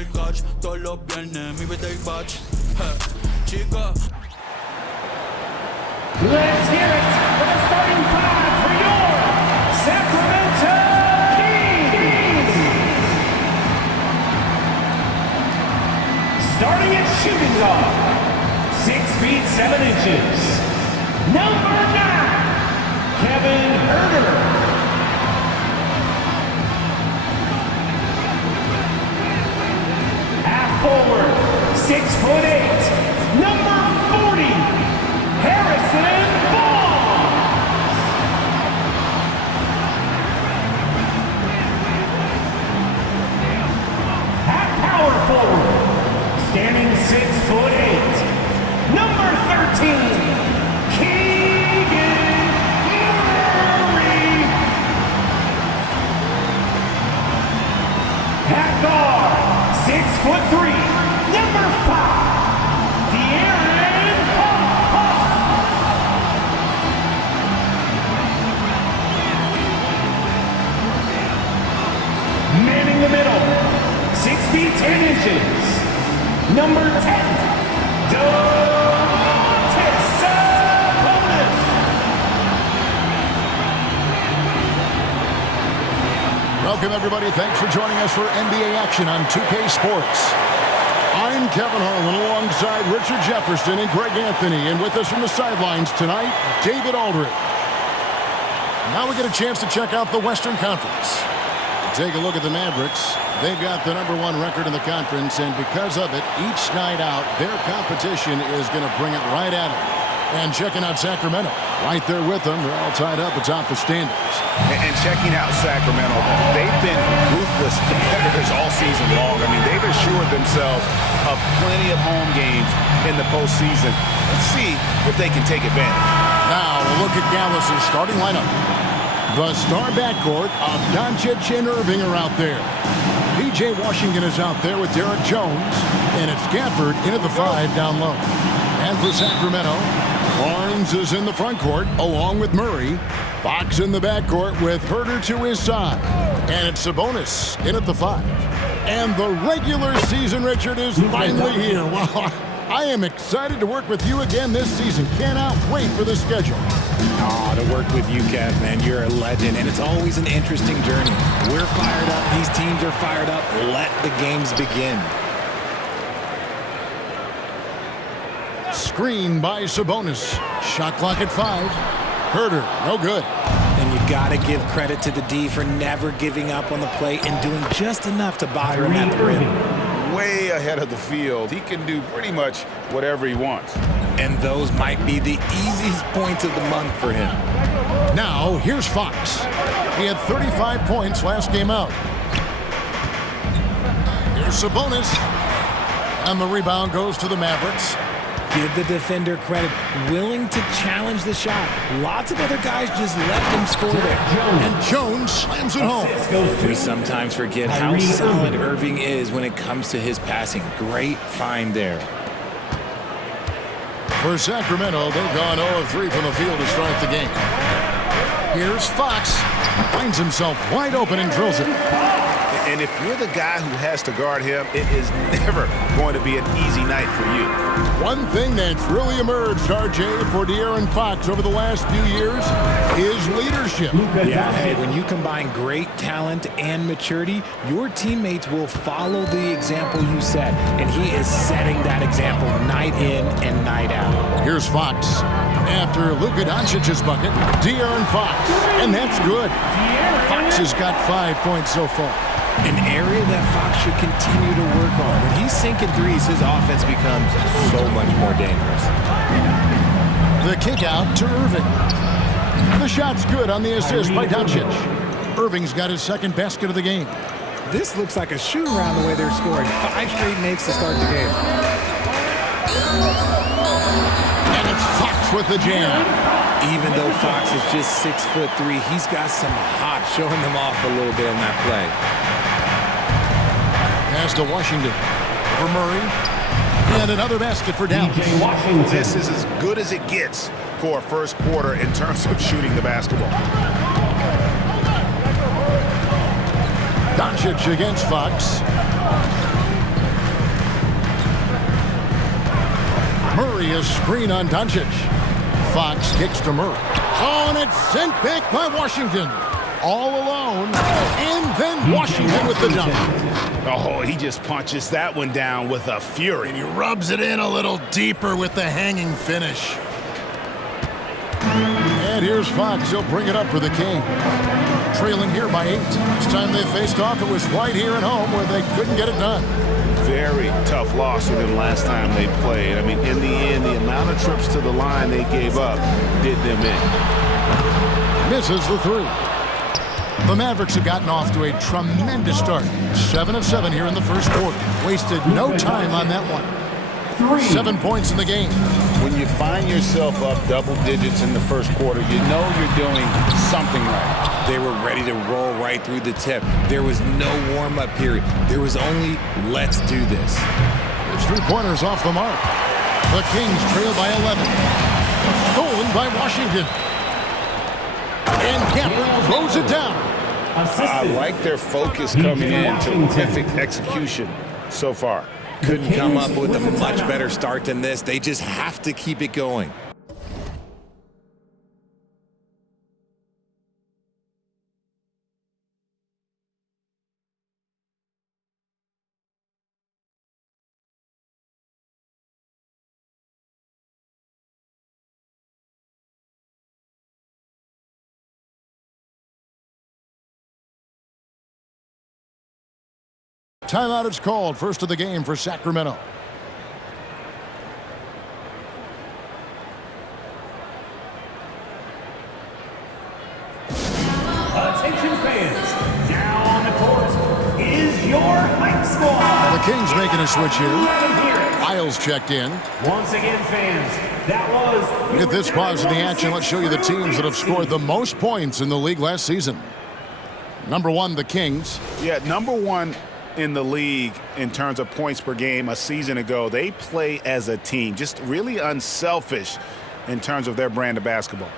el catch. Todos los viernes mi birthday batch. Chica. Let's hear it for the starting five for your Sacramento Kings. Starting at shooting guard, 6 feet 7 inches. Number 9, Kevin Herter. Half forward, 6'8", number 40, Harrison Barnes. Half power forward, standing 6'8", number 13, Keegan Murray. Half guard, 6'3", number 5, De'Aaron Fox. Manning the middle, 6 feet 10 inches, number 10, Domantas Sabonis. Welcome, everybody. Thanks for joining us for NBA action on 2K Sports. I'm Kevin Harlan alongside Richard Jefferson and Greg Anthony. And with us from the sidelines tonight, David Aldridge. Now we get a chance to check out the Western Conference. Take a look at the Mavericks. They've got the #1 record in the conference, and because of it, each night out, their competition is going to bring it right at them. And checking out Sacramento, right there with them. They're all tied up atop the standings. And checking out Sacramento, they've been ruthless competitors all season long. I mean, they've assured themselves of plenty of home games in the postseason. Let's see if they can take advantage. Now, a look at Dallas's starting lineup. The star backcourt of Doncic and Irving are out there. P.J. Washington is out there with Derek Jones, and it's Gafford in at the 5 down low. And for Sacramento, Barnes is in the front court along with Murray. Fox in the backcourt with Herter to his side. And it's Sabonis in at the 5. And the regular season, Richard, is finally here. Wow, I am excited to work with you again this season. Cannot wait for the schedule. Oh, to work with you, Kev, man. You're a legend, and it's always an interesting journey. We're fired up. These teams are fired up. Let the games begin. Screen by Sabonis. Shot clock at 5. Herter, no good. And you got to give credit to the D for never giving up on the plate and doing just enough to bother him at the rim. Way ahead of the field. He can do pretty much whatever he wants. And those might be the easiest points of the month for him. Now, here's Fox. He had 35 points last game out. Here's Sabonis. And the rebound goes to the Mavericks. Give the defender credit, willing to challenge the shot. Lots of other guys just let him score there. And Jones slams it home. We sometimes forget how solid Irving is when it comes to his passing. Great find there. For Sacramento, they've gone 0 of 3 from the field to start the game. Here's Fox. Finds himself wide open and drills it. And if you're the guy who has to guard him, it is never going to be an easy night for you. One thing that's really emerged, RJ, for De'Aaron Fox over the last few years is leadership. Yeah, hey, when you combine great talent and maturity, your teammates will follow the example you set. And he is setting that example night in and night out. Here's Fox. After Luka Doncic's bucket, De'Aaron Fox. And that's good. Fox has got 5 points so far. An area that Fox should continue to work on. When he's sinking threes, his offense becomes so much more dangerous. The kick out to Irving. The shot's good on the assist by Doncic. Irving's got his second basket of the game. This looks like a shoot-around the way they're scoring. 5 straight makes to start the game. And it's Fox with the jam. Even though Fox is just 6'3", he's got some hop, showing them off a little bit on that play. Pass to Washington for Murray. And another basket for Dallas. This is as good as it gets for a first quarter in terms of shooting the basketball. Doncic against Fox. Murray a screen on Doncic. Fox kicks to Murray. Oh, and it's sent back by Washington. All alone, and then Washington with the dunk. Oh, he just punches that one down with a fury. And he rubs it in a little deeper with the hanging finish. And here's Fox. He'll bring it up for the King. Trailing here by 8. Last time they faced off, it was right here at home where they couldn't get it done. Very tough loss for them last time they played. I mean, in the end, the amount of trips to the line they gave up did them in. Misses the 3. The Mavericks have gotten off to a tremendous start. 7 of 7 here in the first quarter. Wasted no time on that one. 7 points in the game. When you find yourself up double digits in the first quarter, you know you're doing something right. They were ready to roll right through the tip. There was no warm-up period. There was only, let's do this. It's 3-pointers off the mark. The Kings trail by 11. Stolen by Washington. And Gafford throws it down. I like their focus coming in. Terrific execution so far. Couldn't come up with a much better start than this. They just have to keep it going. Timeout is called. First of the game for Sacramento. Attention fans, now on the court is your hype squad. The Kings making a switch here. Isles checked in. Once again, fans, that was... With this pause in the action, let's show you the teams that have scored the most points in the league last season. Number 1, the Kings. Yeah, number 1 in the league in terms of points per game a season ago. They play as a team, just really unselfish in terms of their brand of basketball.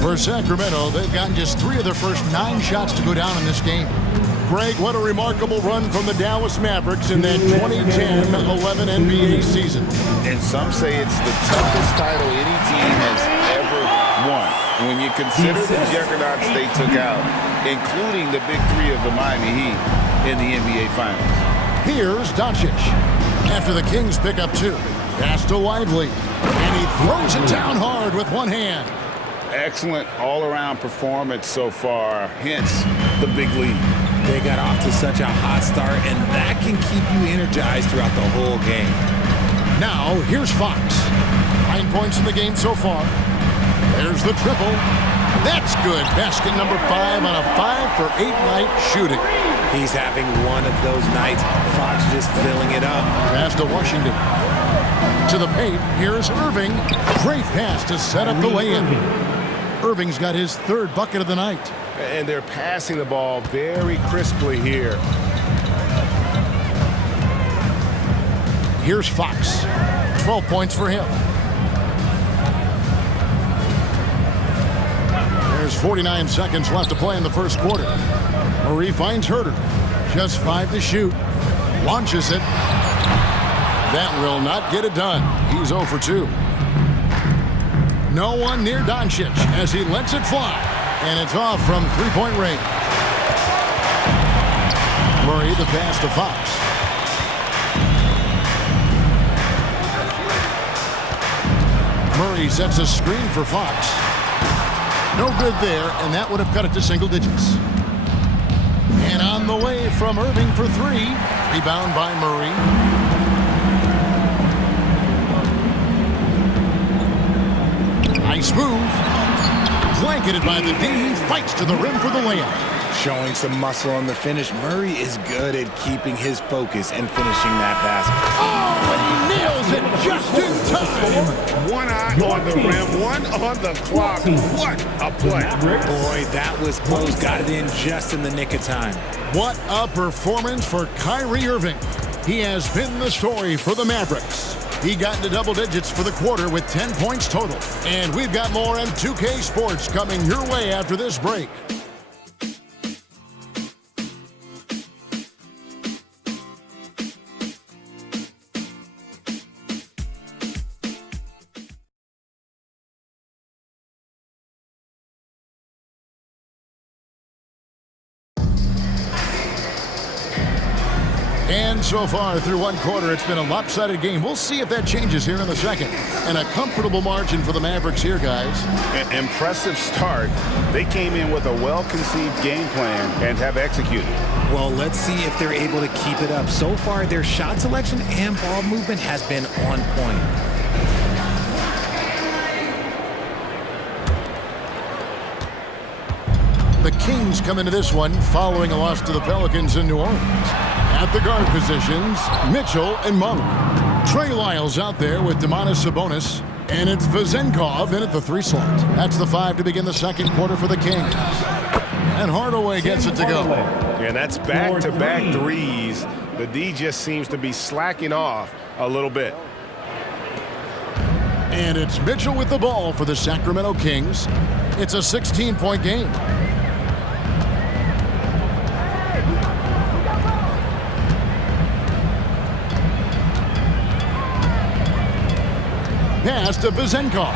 For Sacramento, they've gotten just 3 of their first 9 shots to go down in this game. Greg, what a remarkable run from the Dallas Mavericks in that 2010-11 NBA season. And some say it's the toughest title any team has ever won. When you consider the juggernauts they took out, including the big 3 of the Miami Heat in the NBA Finals. Here's Doncic. After the Kings pick up 2. Pass to Lively. And he throws it down hard with one hand. Excellent all-around performance so far, hence the big lead. They got off to such a hot start, and that can keep you energized throughout the whole game. Now, here's Fox. 9 points in the game so far. There's the triple. That's good. Basket number 5 on a 5-for-8 night shooting. He's having one of those nights. Fox just filling it up. Pass to Washington. To the paint. Here's Irving. Great pass to set up the lay-in. Irving's got his 3rd bucket of the night. And they're passing the ball very crisply here. Here's Fox. 12 points for him. There's 49 seconds left to play in the first quarter. Murray finds Herter. Just 5 to shoot. Launches it. That will not get it done. He's 0 for 2. No one near Doncic as he lets it fly. And it's off from 3-point range. Murray the pass to Fox. Murray sets a screen for Fox. No good there, and that would have cut it to single digits. And on the way from Irving for 3. Rebound by Murray. Nice move. Blanketed by the D. Fights to the rim for the layup. Showing some muscle on the finish. Murray is good at keeping his focus and finishing that basket. Oh, and he nails it just in time. One eye on the rim, one on the clock. What a play. Boy, that was close. Got it in just in the nick of time. What a performance for Kyrie Irving. He has been the story for the Mavericks. He got into double digits for the quarter with 10 points total. And we've got more M2K Sports coming your way after this break. And so far through one quarter, it's been a lopsided game. We'll see if that changes here in the second. And a comfortable margin for the Mavericks here, guys. An impressive start. They came in with a well-conceived game plan and have executed. Well, let's see if they're able to keep it up. So far, their shot selection and ball movement has been on point. The Kings come into this one following a loss to the Pelicans in New Orleans. At the guard positions, Mitchell and Monk. Trey Lyles out there with Domantas Sabonis. And it's Vezenkov in at the 3 slot. That's the 5 to begin the second quarter for the Kings. And Hardaway gets it to go. And that's back-to-back threes. The D just seems to be slacking off a little bit. And it's Mitchell with the ball for the Sacramento Kings. It's a 16-point game. Pass to Vezenkov.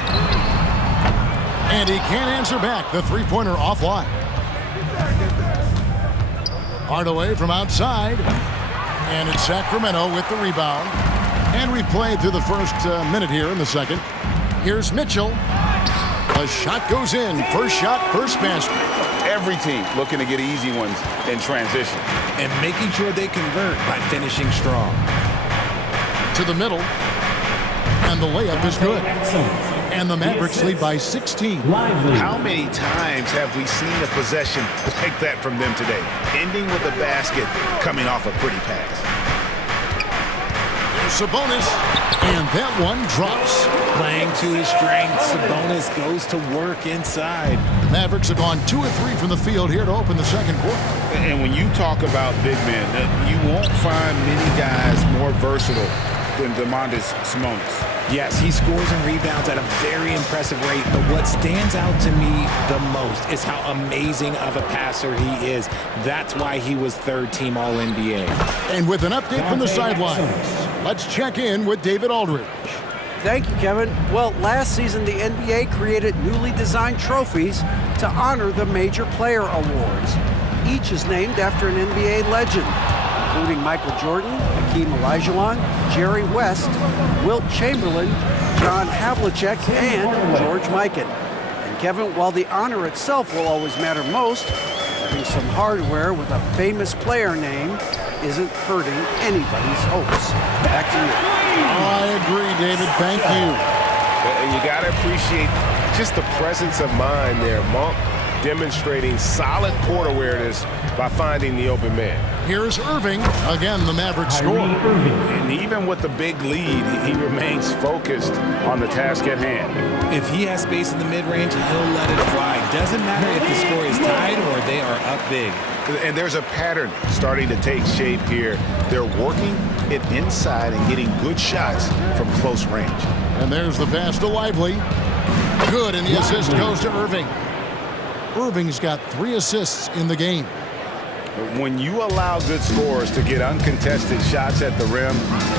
And he can't answer back. The three-pointer offline. Hardaway from outside. And it's Sacramento with the rebound. And we've played through the first minute here in the second. Here's Mitchell. The shot goes in. First shot, first basket. Every team looking to get easy ones in transition. And making sure they convert by finishing strong. To the middle. And the layup is good. And the Mavericks lead by 16. How many times have we seen a possession like that from them today? Ending with a basket, coming off a pretty pass. There's Sabonis. And that one drops. Playing to his strengths, Sabonis goes to work inside. The Mavericks have gone 2 of 3 from the field here to open the second quarter. And when you talk about big men, you won't find many guys more versatile than Domantas Sabonis. Yes, he scores and rebounds at a very impressive rate, but what stands out to me the most is how amazing of a passer he is. That's why he was third-team All-NBA. And with an update from the sidelines, let's check in with David Aldridge. Thank you, Kevin. Well, last season, the NBA created newly designed trophies to honor the major player awards. Each is named after an NBA legend, including Michael Jordan, Hakeem Olajuwon, Jerry West, Wilt Chamberlain, John Havlicek, and George Mikan. And Kevin, while the honor itself will always matter most, having some hardware with a famous player name isn't hurting anybody's hopes. Back to you. I agree, David. Thank you. You got to appreciate just the presence of mind there. Monk demonstrating solid court awareness by finding the open man. Here's Irving. Again, the Mavericks score. And even with the big lead, he remains focused on the task at hand. If he has space in the mid-range, he'll let it fly. Doesn't matter if the score is tied or they are up big. And there's a pattern starting to take shape here. They're working it inside and getting good shots from close range. And there's the pass to Lively. Good, and the assist goes to Irving. Irving's got 3 assists in the game. When you allow good scorers to get uncontested shots at the rim,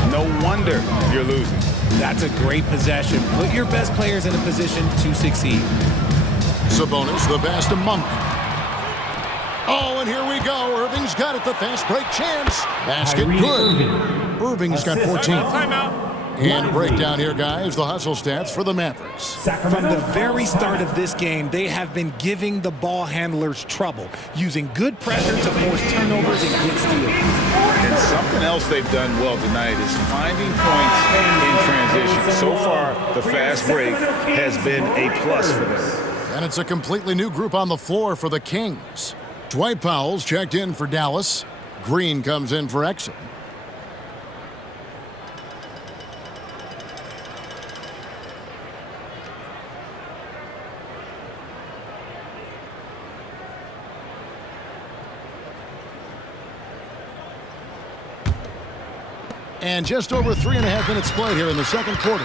no wonder you're losing. That's a great possession. Put your best players in a position to succeed. Sabonis, the pass to Monk. Oh, and here we go. Irving's got it. The fast break chance. Basket good. Irving's got 14. And a breakdown here, guys. The hustle stats for the Mavericks. From the very start of this game, they have been giving the ball handlers trouble, using good pressure to force turnovers and get steals. And something else they've done well tonight is finding points in transition. So far, the fast break has been a plus for them. And it's a completely new group on the floor for the Kings. Dwight Powell's checked in for Dallas. Green comes in for Exum. And just over 3.5 minutes played here in the second quarter.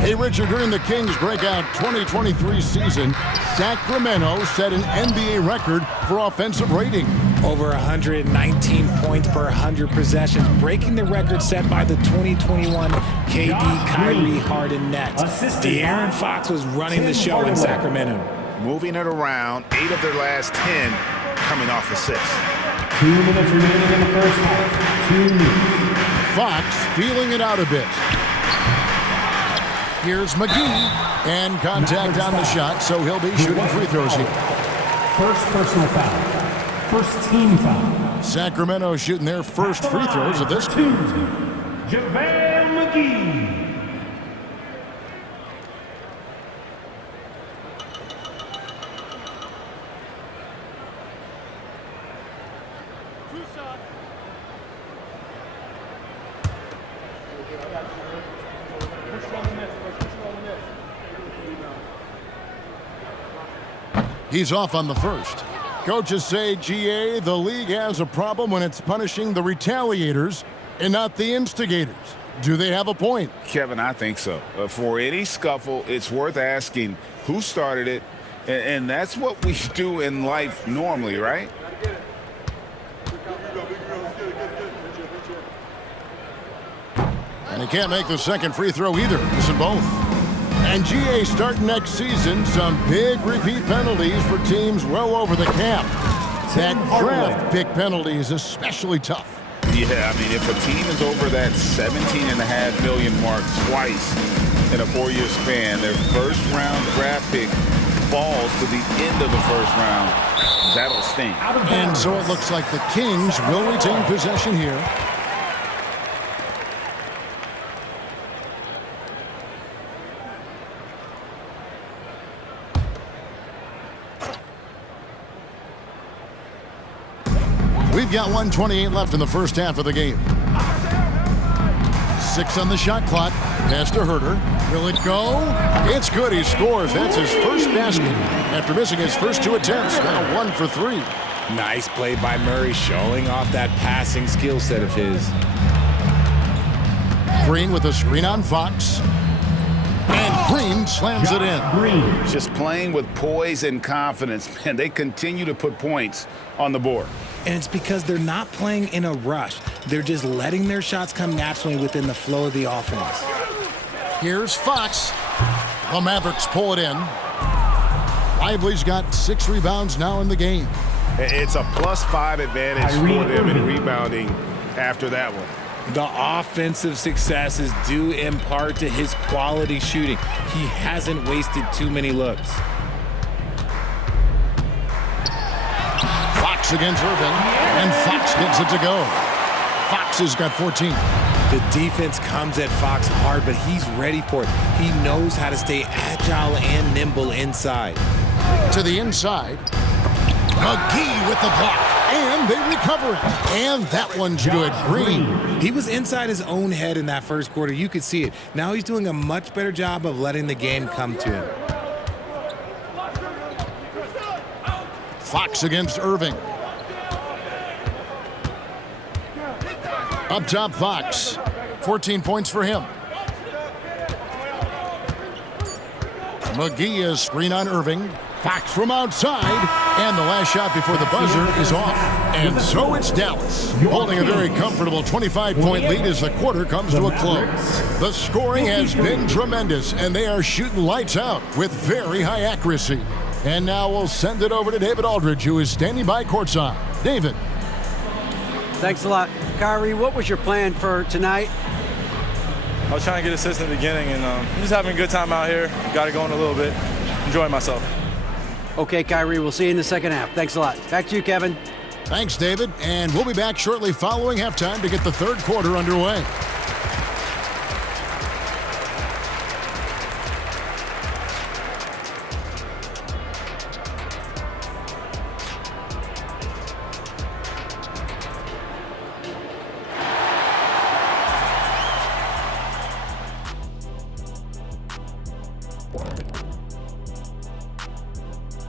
Hey, Richard, during the Kings' breakout 2023 season, Sacramento set an NBA record for offensive rating. Over 119 points per 100 possessions, breaking the record set by the 2021 KD Kyrie Harden Nets. De'Aaron Fox was running the show in Sacramento. Moving it around, 8 of their last 10 coming off assist. 2 minutes remaining in the first half. 2 minutes. Fox feeling it out a bit. Here's McGee, and contact on the shot, so he'll be shooting free throws here. First personal foul. First team foul. Sacramento shooting their first free throws of this game. JaVale McGee. He's off on the first. Coaches say, GA, the league has a problem when it's punishing the retaliators and not the instigators. Do they have a point? Kevin, I think so. For any scuffle, it's worth asking who started it, and that's what we do in life normally, right? And he can't make the second free throw either. Missing both. And GA starting next season, some big repeat penalties for teams well over the cap. That draft pick penalty is especially tough. Yeah, I mean, if a team is over that $17.5 million mark twice in a 4-year span, their first round draft pick falls to the end of the first round. That'll sting. And so it looks like the Kings will retain possession here. We've got 1:28 left in the first half of the game. 6 on the shot clock. Pass to Herter. Will it go? It's good. He scores. That's his first basket after missing his first 2 attempts. Now 1 for 3. Nice play by Murray, showing off that passing skill set of his. Green with a screen on Fox. And Green slams it in. Green. Just playing with poise and confidence. Man, they continue to put points on the board. And it's because they're not playing in a rush. They're just letting their shots come naturally within the flow of the offense. Here's Fox. The Mavericks pull it in. Lively's got 6 rebounds now in the game. It's a +5 advantage for them in rebounding after that one. The offensive success is due in part to his quality shooting. He hasn't wasted too many looks. Fox against Irving, and Fox gets it to go. Fox has got 14. The defense comes at Fox hard, but he's ready for it. He knows how to stay agile and nimble inside. To the inside. McGee with the block, and they recover it. And that one's good. Green. He was inside his own head in that first quarter. You could see it. Now he's doing a much better job of letting the game come to him. Fox against Irving. Up top, Fox. 14 points for him. McGee is screen on Irving. Fox from outside, and the last shot before the buzzer is off. And so it's Dallas, holding a very comfortable 25-point lead as the quarter comes to a close. The scoring has been tremendous, and they are shooting lights out with very high accuracy. And now we'll send it over to David Aldridge, who is standing by courtside. David. Thanks a lot. Kyrie, what was your plan for tonight? I was trying to get assists in the beginning, and I'm just having a good time out here. Got it going a little bit. Enjoying myself. Okay, Kyrie, we'll see you in the second half. Thanks a lot. Back to you, Kevin. Thanks, David. And we'll be back shortly following halftime to get the third quarter underway.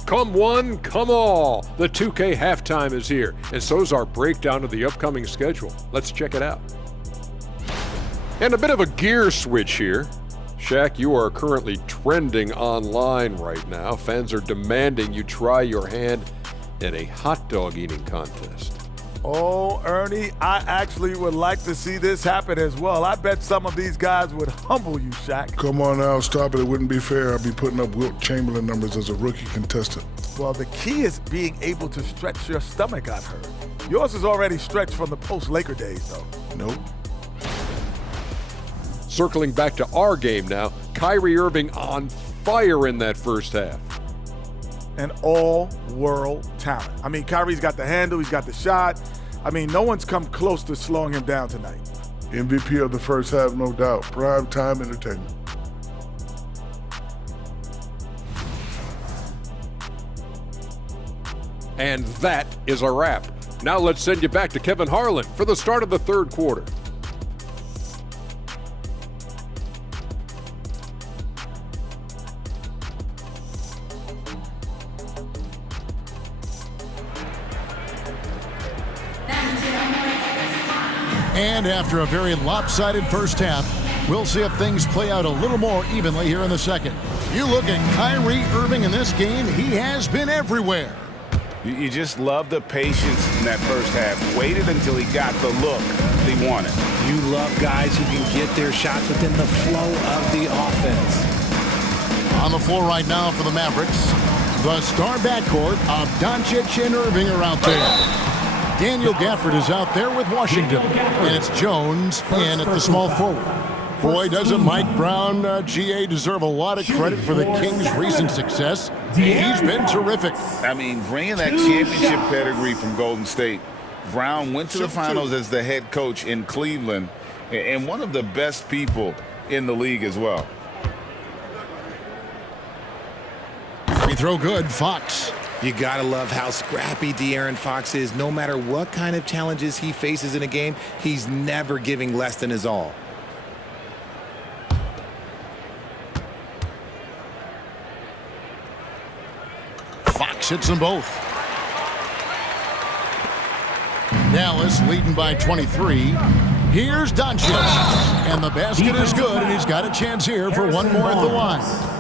Come one, come all. The 2K halftime is here, and so's our breakdown of the upcoming schedule. Let's check it out. And a bit of a gear switch here. Shaq, you are currently trending online right now. Fans are demanding you try your hand in a hot dog eating contest. Oh, Ernie, I actually would like to see this happen as well. I bet some of these guys would humble you, Shaq. Come on now, stop it. It wouldn't be fair. I'd be putting up Wilt Chamberlain numbers as a rookie contestant. Well, the key is being able to stretch your stomach, I've heard. Yours is already stretched from the post-Laker days, though. Nope. Circling back to our game now, Kyrie Irving on fire in that first half. An all-world talent. I mean, Kyrie's got the handle, he's got the shot. I mean, no one's come close to slowing him down tonight. MVP of the first half, no doubt. Prime time entertainment. And that is a wrap. Now let's send you back to Kevin Harlan for the start of the third quarter. And after a very lopsided first half, we'll see if things play out a little more evenly here in the second. You look at Kyrie Irving in this game, he has been everywhere. You just love the patience in that first half. Waited until he got the look he wanted. You love guys who can get their shots within the flow of the offense. On the floor right now for the Mavericks, the star backcourt of Doncic and Irving are out there. Daniel Gafford is out there with Washington, and it's Jones in at the small forward. Boy, doesn't Mike Brown, GA, deserve a lot of credit for the Kings' recent success. He's been terrific. I mean, bringing that championship pedigree from Golden State. Brown went to the finals as the head coach in Cleveland, and one of the best people in the league as well. Free throw good, Fox. You gotta love how scrappy De'Aaron Fox is. No matter what kind of challenges he faces in a game, he's never giving less than his all. Fox hits them both. Dallas leading by 23. Here's Doncic. And the basket is good, and he's got a chance here for one more at the line.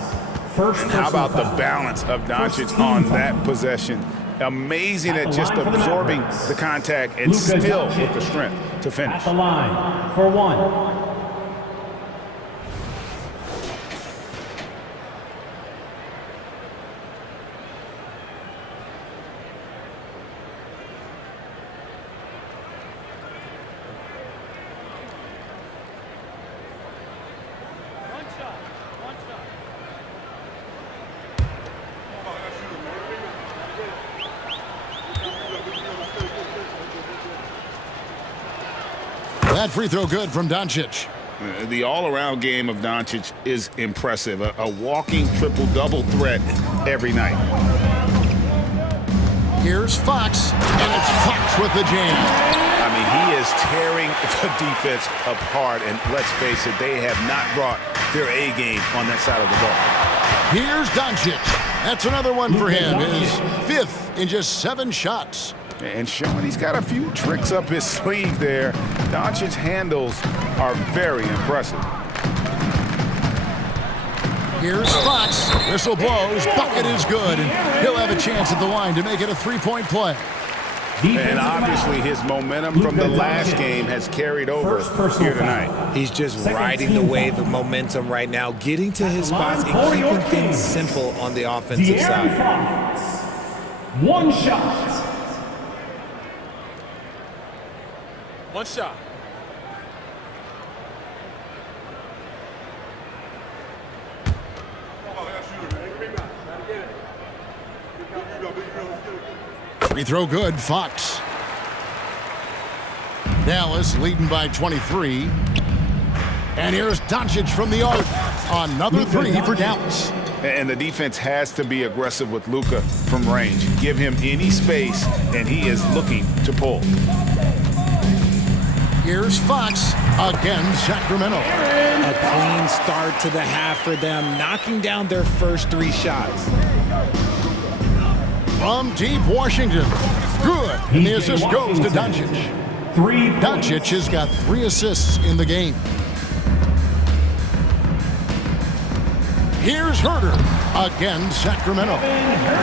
And how about the balance of Doncic on that possession? Amazing at just absorbing the contact and still with the strength to finish. At the line for one. That free throw good from Doncic. The all-around game of Doncic is impressive. A walking triple-double threat every night. Here's Fox, and it's Fox with the jam. I mean, he is tearing the defense apart, and let's face it, they have not brought their A game on that side of the ball. Here's Doncic. That's another one for him. His fifth in just 7 shots. And Sean, he's got a few tricks up his sleeve there. Doncic's handles are very impressive. Here's Fox. Whistle blows. Bucket is good. And he'll have a chance at the line to make it a 3-point play. And obviously his momentum from the last game has carried over here tonight. He's just riding the wave of momentum right now, getting to his spots and keeping things simple on the offensive side. One shot. One shot. Free throw good, Fox. Dallas leading by 23. And here's Doncic from the arc. Another three for Dallas. And the defense has to be aggressive with Luka from range. Give him any space, and he is looking to pull. Here's Fox. Again, Sacramento. A clean start to the half for them, knocking down their first 3 shots. From deep Washington. Good. And the assist goes to Doncic. Doncic has got 3 assists in the game. Here's Herter. Again, Sacramento.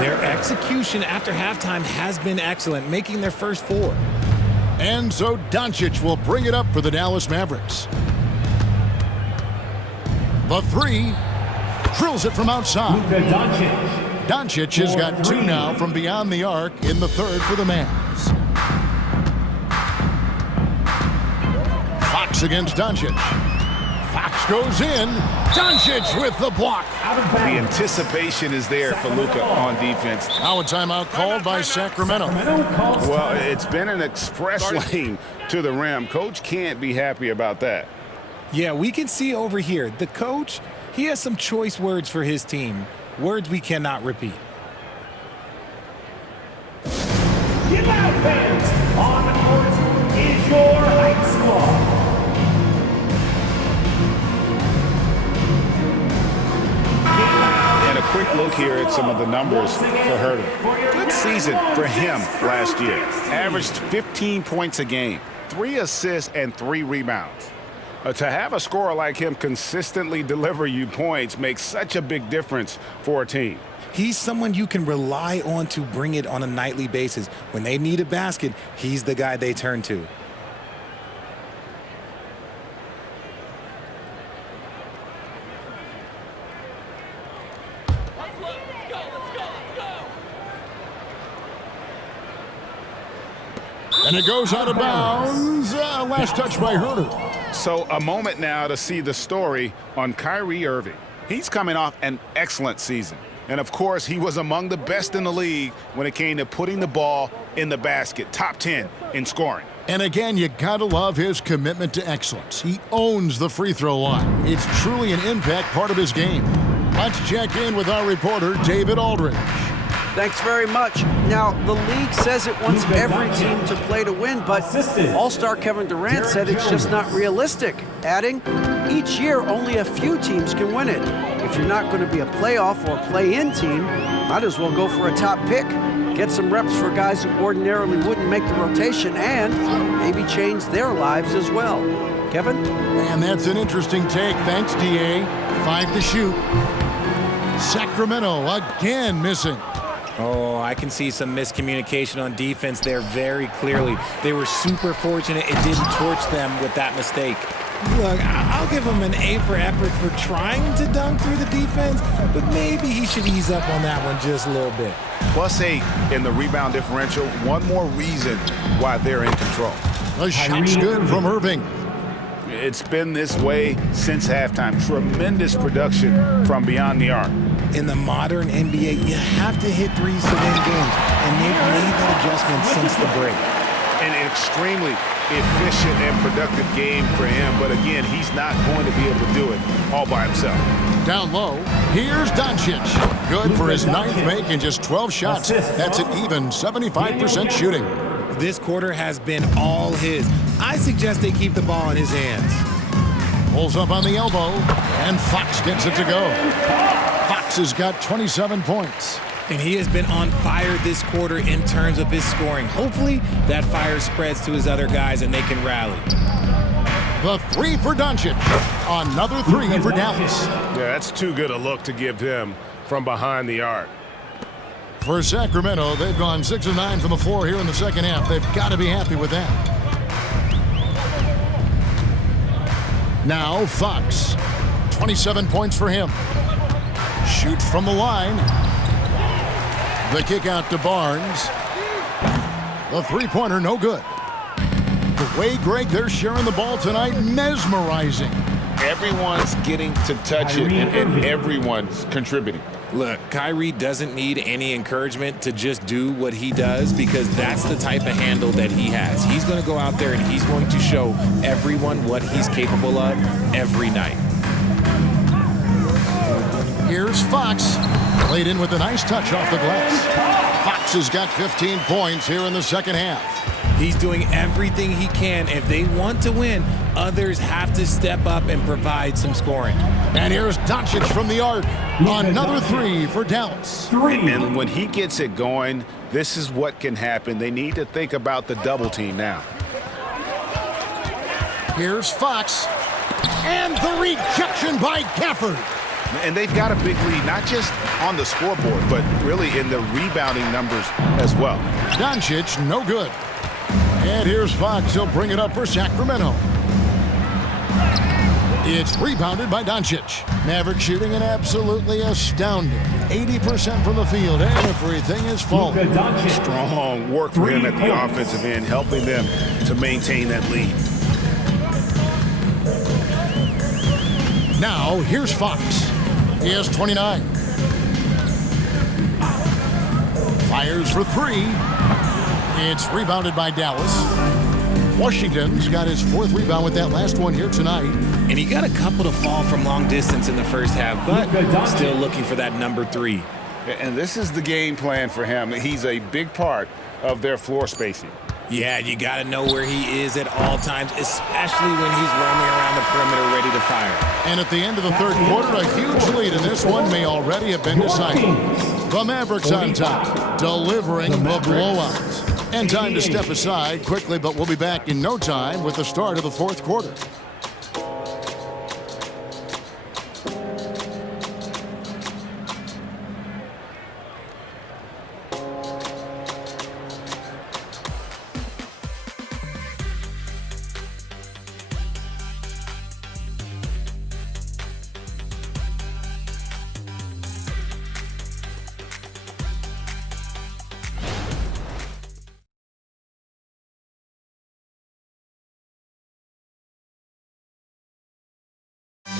Their execution after halftime has been excellent, making their first 4. And so Doncic will bring it up for the Dallas Mavericks. The 3. Drills it from outside. Doncic has got 2 now from beyond the arc in the third for the Mavs. Fox against Doncic. Fox goes in. Doncic with the block. The anticipation is there for Luka on defense. Now a timeout called by Sacramento. Well, it's been an express lane to the rim. Coach can't be happy about that. Yeah, we can see over here, the coach, he has some choice words for his team. Words we cannot repeat. Get loud, fans. On the court is your Heights Club. And a quick look here at some of the numbers for Herter. Good season for him last year. Averaged 15 points a game, 3 assists, and 3 rebounds. To have a scorer like him consistently deliver you points makes such a big difference for a team. He's someone you can rely on to bring it on a nightly basis. When they need a basket, he's the guy they turn to. And it goes out of bounds. Last touch by Herter. So a moment now to see the story on Kyrie Irving. He's coming off an excellent season. And, of course, he was among the best in the league when it came to putting the ball in the basket. Top 10 in scoring. And again, you gotta love his commitment to excellence. He owns the free throw line. It's truly an impact part of his game. Let's check in with our reporter, David Aldridge. Thanks very much. Now, the league says it wants every team to play to win, but All-Star Kevin Durant said it's just not realistic, adding, each year only a few teams can win it. If you're not going to be a playoff or play-in team, might as well go for a top pick. Get some reps for guys who ordinarily wouldn't make the rotation and maybe change their lives as well. Kevin? And that's an interesting take. Thanks, DA. 5 to shoot. Sacramento again missing. Oh, I can see some miscommunication on defense there very clearly. They were super fortunate it didn't torch them with that mistake. Look, I'll give him an A for effort for trying to dunk through the defense, but maybe he should ease up on that one just a little bit. +8 in the rebound differential. One more reason why they're in control. The shot's good from Irving. It's been this way since halftime. Tremendous production from beyond the arc. In the modern NBA, you have to hit threes to win games, and they've made that adjustment since the break. An extremely efficient and productive game for him, but again, he's not going to be able to do it all by himself. Down low, here's Doncic. Good for his 9th make in just 12 shots. That's an even 75% shooting. This quarter has been all his. I suggest they keep the ball in his hands. Pulls up on the elbow, and Fox gets it to go. Fox has got 27 points. And he has been on fire this quarter in terms of his scoring. Hopefully, that fire spreads to his other guys and they can rally. The 3 for Doncic. Another 3 for Dallas. Yeah, that's too good a look to give him from behind the arc. For Sacramento, they've gone 6 of 9 from the floor here in the second half. They've got to be happy with that. Now Fox. 27 points for him. Shoots from the line. The kick out to Barnes. The three-pointer no good. The way, Greg, they're sharing the ball tonight, mesmerizing. Everyone's getting to touch it, and everyone's contributing. Look, Kyrie doesn't need any encouragement to just do what he does because that's the type of handle that he has. He's going to go out there and he's going to show everyone what he's capable of every night. Here's Fox. Played in with a nice touch off the glass. Fox has got 15 points here in the second half. He's doing everything he can. If they want to win, others have to step up and provide some scoring. And here's Doncic from the arc. Another 3 for Dallas. And when he gets it going, this is what can happen. They need to think about the double team now. Here's Fox. And the rejection by Gafford. And they've got a big lead, not just on the scoreboard, but really in the rebounding numbers as well. Doncic, no good. And here's Fox. He'll bring it up for Sacramento. It's rebounded by Doncic. Mavericks shooting an absolutely astounding 80% from the field. Everything is falling. Strong work for him at the offensive end, helping them to maintain that lead. Now, here's Fox. He has 29. Fires for three. It's rebounded by Dallas. Washington's got his 4th rebound with that last one here tonight. And he got a couple to fall from long distance in the first half, but still looking for that number 3. And this is the game plan for him. He's a big part of their floor spacing. Yeah, you got to know where he is at all times, especially when he's roaming around the perimeter ready to fire. And at the end of the 3rd quarter, a huge lead in this one may already have been decided. The Mavericks on top, delivering the blowout. And time to step aside quickly, but we'll be back in no time with the start of the 4th quarter.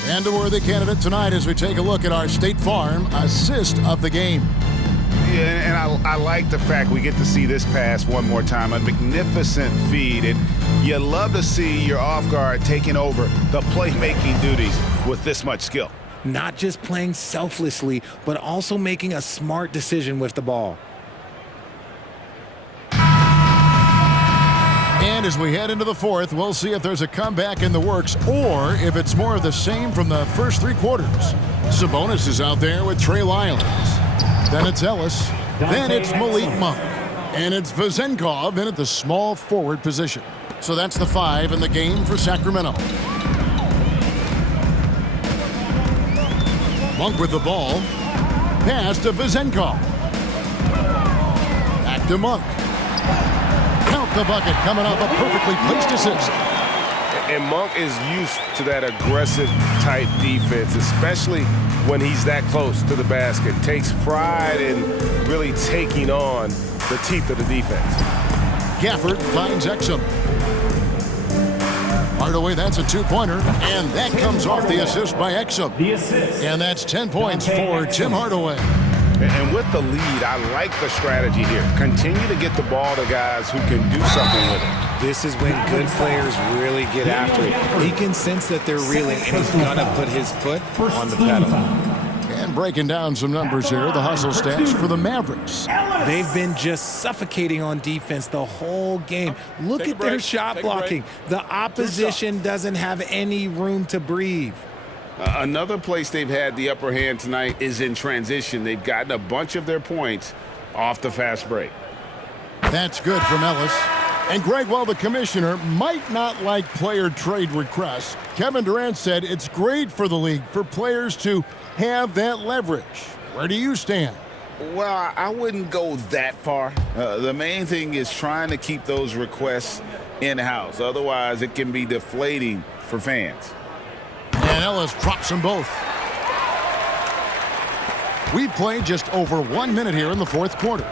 And a worthy candidate tonight as we take a look at our State Farm assist of the game. Yeah, and I like the fact we get to see this pass one more time. A magnificent feed. And you love to see your off guard taking over the playmaking duties with this much skill. Not just playing selflessly, but also making a smart decision with the ball. And as we head into the 4th, we'll see if there's a comeback in the works or if it's more of the same from the first 3 quarters. Sabonis is out there with Trey Lyles. Then it's Ellis. Then it's Malik Monk. And it's Vezenkov in at the small forward position. So that's the 5 in the game for Sacramento. Monk with the ball. Pass to Vezenkov. Back to Monk. Count the bucket coming off a perfectly placed assist. And Monk is used to that aggressive type defense, especially when he's that close to the basket. Takes pride in really taking on the teeth of the defense. Gafford finds Exum. Hardaway, that's a 2-pointer, and that comes off the assist by Exum. The assist. And that's 10 points for Tim Hardaway. And with the lead, I like the strategy here. Continue to get the ball to guys who can do something with it. This is when good players really get after it. He can sense that they're reeling, and he's going to put his foot on the pedal. And breaking down some numbers here, the hustle stats for the Mavericks. They've been just suffocating on defense the whole game. Look at their shot blocking. The opposition doesn't have any room to breathe. Another place they've had the upper hand tonight is in transition. They've gotten a bunch of their points off the fast break. That's good from Ellis. And Greg, while the commissioner might not like player trade requests, Kevin Durant said it's great for the league for players to have that leverage. Where do you stand? Well, I wouldn't go that far. The main thing is trying to keep those requests in-house. Otherwise, it can be deflating for fans. And Ellis drops them both. We played just over 1 minute here in the 4th quarter.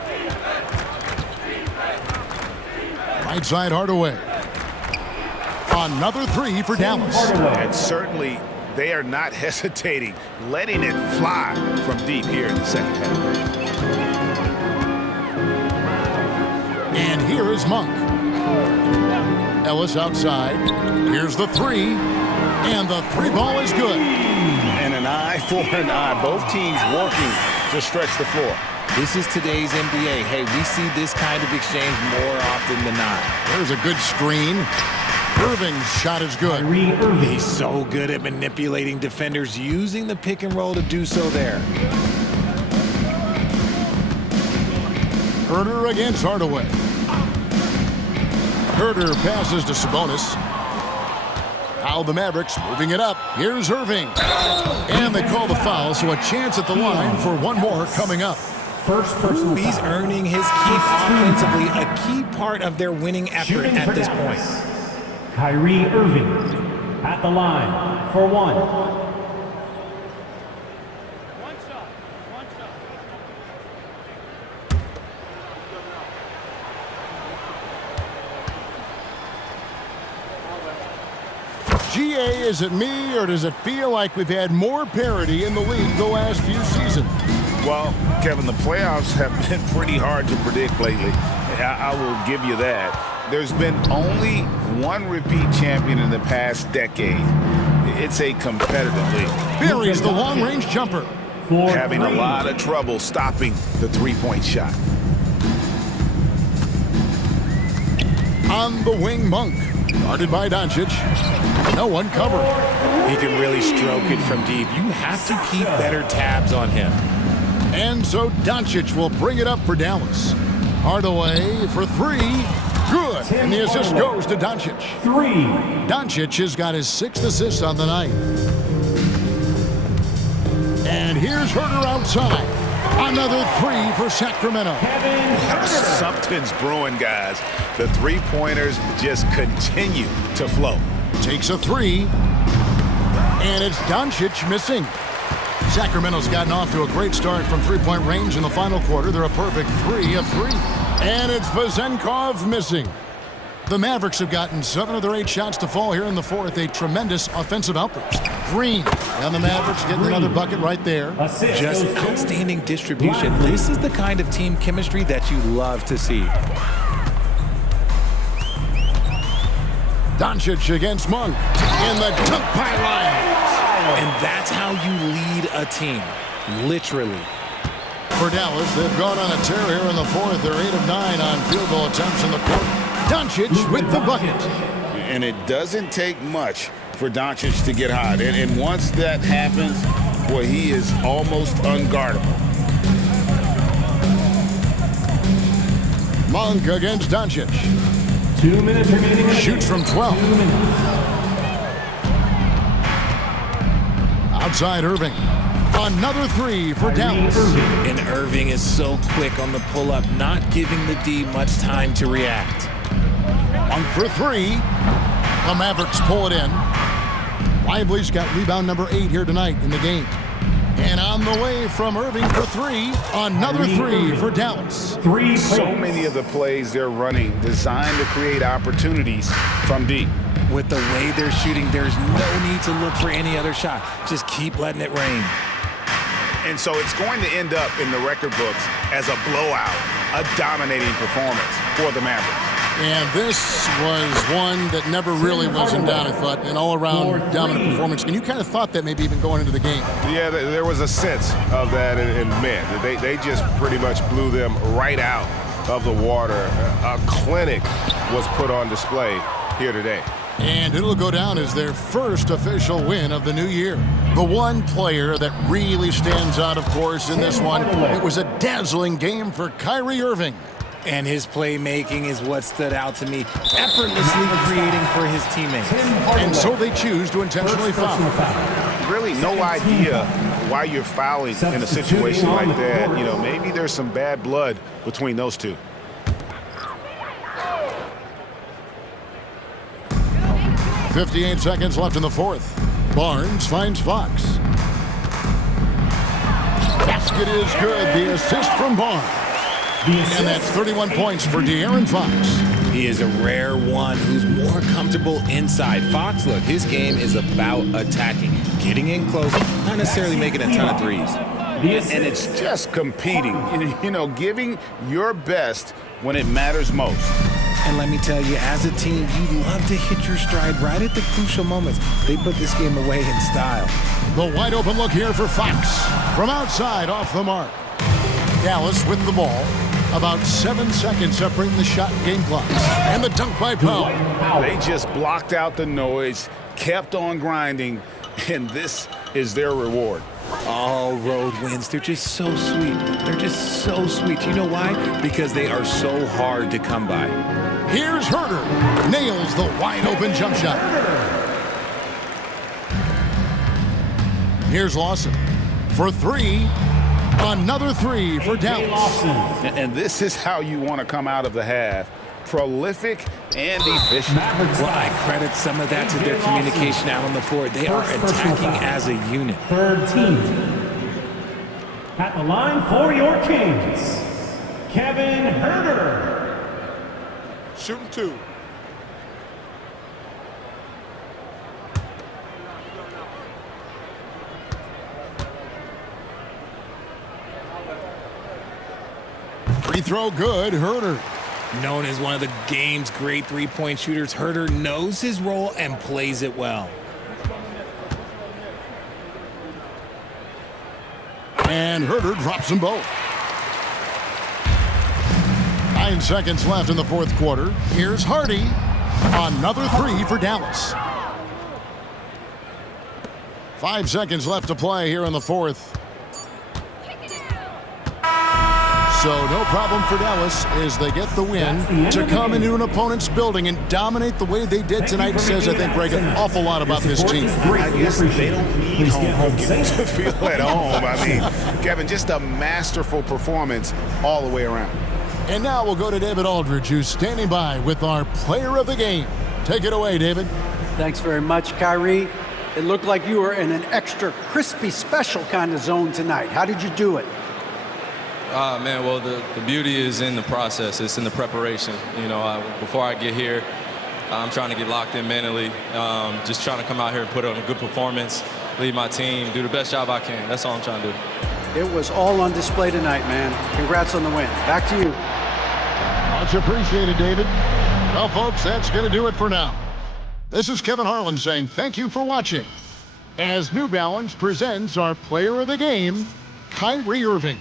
Right side Hardaway. Another 3 for Dallas. And certainly they are not hesitating, letting it fly from deep here in the second half. And here is Monk. Ellis outside. Here's the 3. And the 3 ball is good. And an eye for an eye. Both teams working to stretch the floor. This is today's NBA. Hey, we see this kind of exchange more often than not. There's a good screen. Irving's shot is good. He's so good at manipulating defenders, using the pick and roll to do so there. Herter against Hardaway. Herter passes to Sabonis. Now the Mavericks moving it up. Here's Irving. And they call the foul, so a chance at the line for one more coming up. First personal He's foul. earning his keep offensively, a key part of their winning effort at this point. Kyrie Irving. at the line for one. GA, is it me, or does it feel like we've had more parity in the league the last few seasons? Well, Kevin, the playoffs have been pretty hard to predict lately. I will give you that. There's been only one repeat champion in the past decade. It's a competitive league. Buries the long-range jumper. Having a lot of trouble stopping the three-point shot. On the wing, Monk. Guarded by Doncic. No one covered. He can really stroke it from deep. You have to keep better tabs on him. And so Doncic will bring it up for Dallas. Hardaway for three. Good. And the assist goes to Doncic. Doncic has got his 6th assist on the night. And here's Herter outside. Another three for Sacramento. Something's brewing, guys. The three-pointers just continue to flow. Takes a three. And it's Doncic missing. Sacramento's gotten off to a great start from three-point range in the final quarter. They're a perfect 3 of 3. And it's Vezenkov missing. The Mavericks have gotten 7 of their 8 shots to fall here in the fourth. A tremendous offensive outburst. Green. And the Mavericks getting another bucket right there. Just outstanding distribution. This is the kind of team chemistry that you love to see. Doncic against Monk in the dunk pylon. And that's how you lead a team. Literally. For Dallas, they've gone on a tear here in the fourth. They're 8 of 9 on field goal attempts in the quarter. Doncic with the bucket. And it doesn't take much for Doncic to get hot. And once that happens, boy, he is almost unguardable. Monk against Doncic. 2 minutes remaining. Shoots from 12. 2 minutes. Outside Irving. Another three for Dallas. And Irving is so quick on the pull-up, not giving the D much time to react. Monk for three. The Mavericks pull it in. Lively's got rebound number 8 here tonight in the game. And on the way from Irving for three. Another three for Dallas. So many of the plays they're running designed to create opportunities from deep. With the way they're shooting, there's no need to look for any other shot. Just keep letting it rain. And so it's going to end up in the record books as a blowout, a dominating performance for the Mavericks. And this was one that never really was in doubt, I thought, an all-around dominant performance. And you kind of thought that maybe even going into the game. Yeah, there was a sense of that, and man, they just pretty much blew them right out of the water. A clinic was put on display here today. And it'll go down as their first official win of the new year. The one player that really stands out, of course, in this one, it was a dazzling game for Kyrie Irving. And his playmaking is what stood out to me, effortlessly creating for his teammates. And so they choose to intentionally foul. Really no idea why you're fouling in a situation like that. You know, maybe there's some bad blood between those two. .58 seconds left in the fourth. Barnes finds Fox. Basket is good. The assist from Barnes. And that's 31 points for De'Aaron Fox. He is a rare one who's more comfortable inside. Fox, look, his game is about attacking, getting in close, not necessarily making a ton of threes. And it's just competing, you know, giving your best when it matters most. And let me tell you, as a team, you love to hit your stride right at the crucial moments. They put this game away in style. The wide open look here for Fox. From outside, off the mark. Dallas with the ball. About 7 seconds separating the shot game clock. And the dunk by Powell. They just blocked out the noise, kept on grinding, and this is their reward. All road wins. They're just so sweet. They're just so sweet. You know why? Because they are so hard to come by. Here's Herter. Nails the wide open jump shot. Here's Lawson for three. Another three for Dallas. And this is how you want to come out of the half prolific and efficient. Well, I credit some of that to their communication out on the floor. They are attacking as a unit. Third team. At the line for your Kings, Kevin Herter. Shooting 2. Free throw good, Herter. Known as one of the game's great three-point shooters, Herter knows his role and plays it well. And Herter drops them both. 9 seconds left in the fourth quarter. Here's Hardy. Another 3 for Dallas. 5 seconds left to play here in the fourth. So no problem for Dallas as they get the win. To come into an opponent's building and dominate the way they did tonight says, I think, Greg, an awful lot about this team. I guess they don't need home games to feel at home. I mean, Kevin, just a masterful performance all the way around. And now we'll go to David Aldridge, who's standing by with our player of the game. Take it away, David. Thanks very much, Kyrie. It looked like you were in an extra crispy special kind of zone tonight. How did you do it? Man, well, the beauty is in the process. It's in the preparation. You know, before I get here, I'm trying to get locked in mentally. Just trying to come out here and put on a good performance, lead my team, do the best job I can. That's all I'm trying to do. It was all on display tonight, man. Congrats on the win. Back to you. Much appreciated, David. Well, folks, that's going to do it for now. This is Kevin Harlan saying thank you for watching as New Balance presents our player of the game, Kyrie Irving.